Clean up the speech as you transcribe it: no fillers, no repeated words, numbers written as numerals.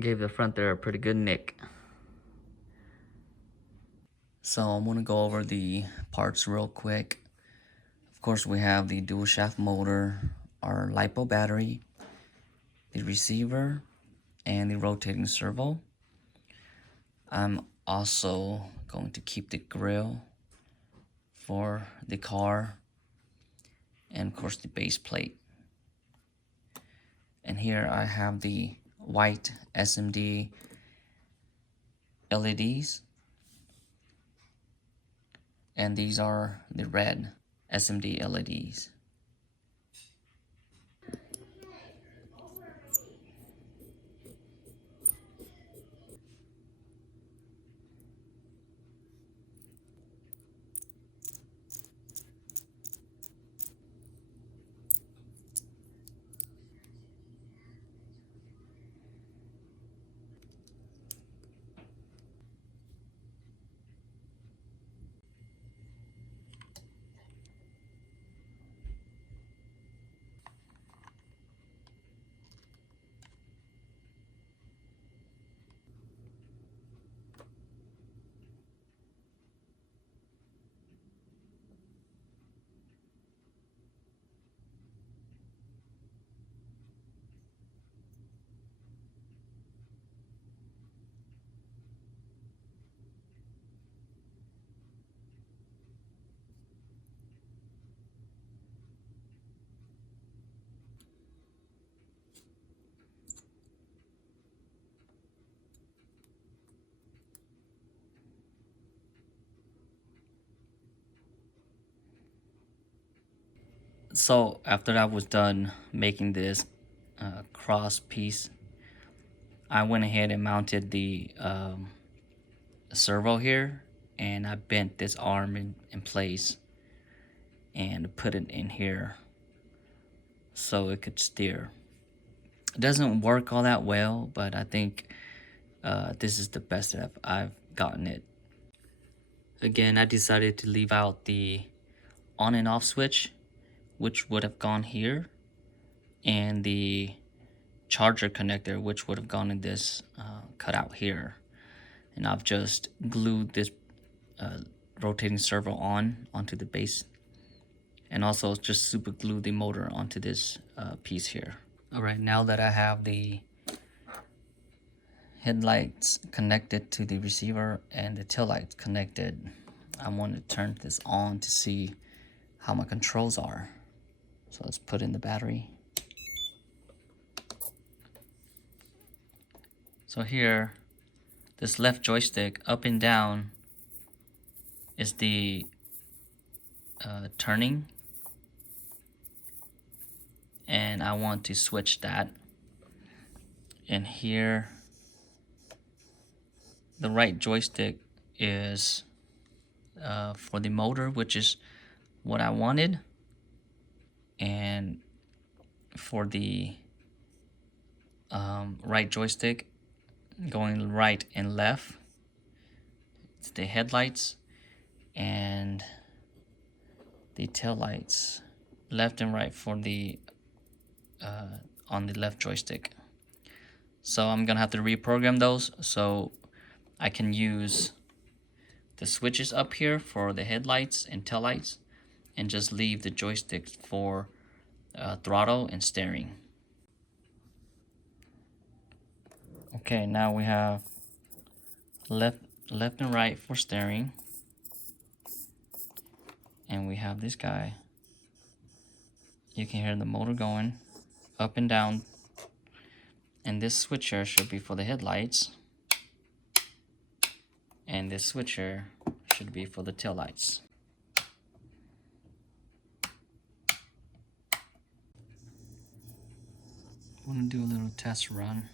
Gave the front there a pretty good nick. So I'm gonna go over the parts real quick. Of course, we have the dual shaft motor, our LiPo battery, the receiver, and the rotating servo. I'm also going to keep the grill for the car, and of course the base plate. And here I have the white SMD LEDs, and these are the red SMD LEDs. So after I was done making this cross piece, I went ahead and mounted the servo here, and I bent this arm in place and put it in here so it could steer. It doesn't work all that well, but I think this is the best that I've gotten it. Again, I decided to leave out the on and off switch, which would have gone here, and the charger connector, which would have gone in this cutout here. And I've just glued this rotating servo onto the base, and also just super glued the motor onto this piece here. All right, now that I have the headlights connected to the receiver and the taillights connected, I want to turn this on to see how my controls are. So let's put in the battery. So here, this left joystick up and down is the turning, and I want to switch that. And here, the right joystick is for the motor, which is what I wanted, and for the right joystick going right and left, it's the headlights, and the tail lights left and right for the on the left joystick. So I'm gonna have to reprogram those so I can use the switches up here for the headlights and tail lights, and just leave the joysticks for throttle and steering. Okay, now we have left and right for steering, and we have this guy. You can hear the motor going up and down, and this switcher should be for the headlights, and this switcher should be for the taillights. I'm gonna do a little test run.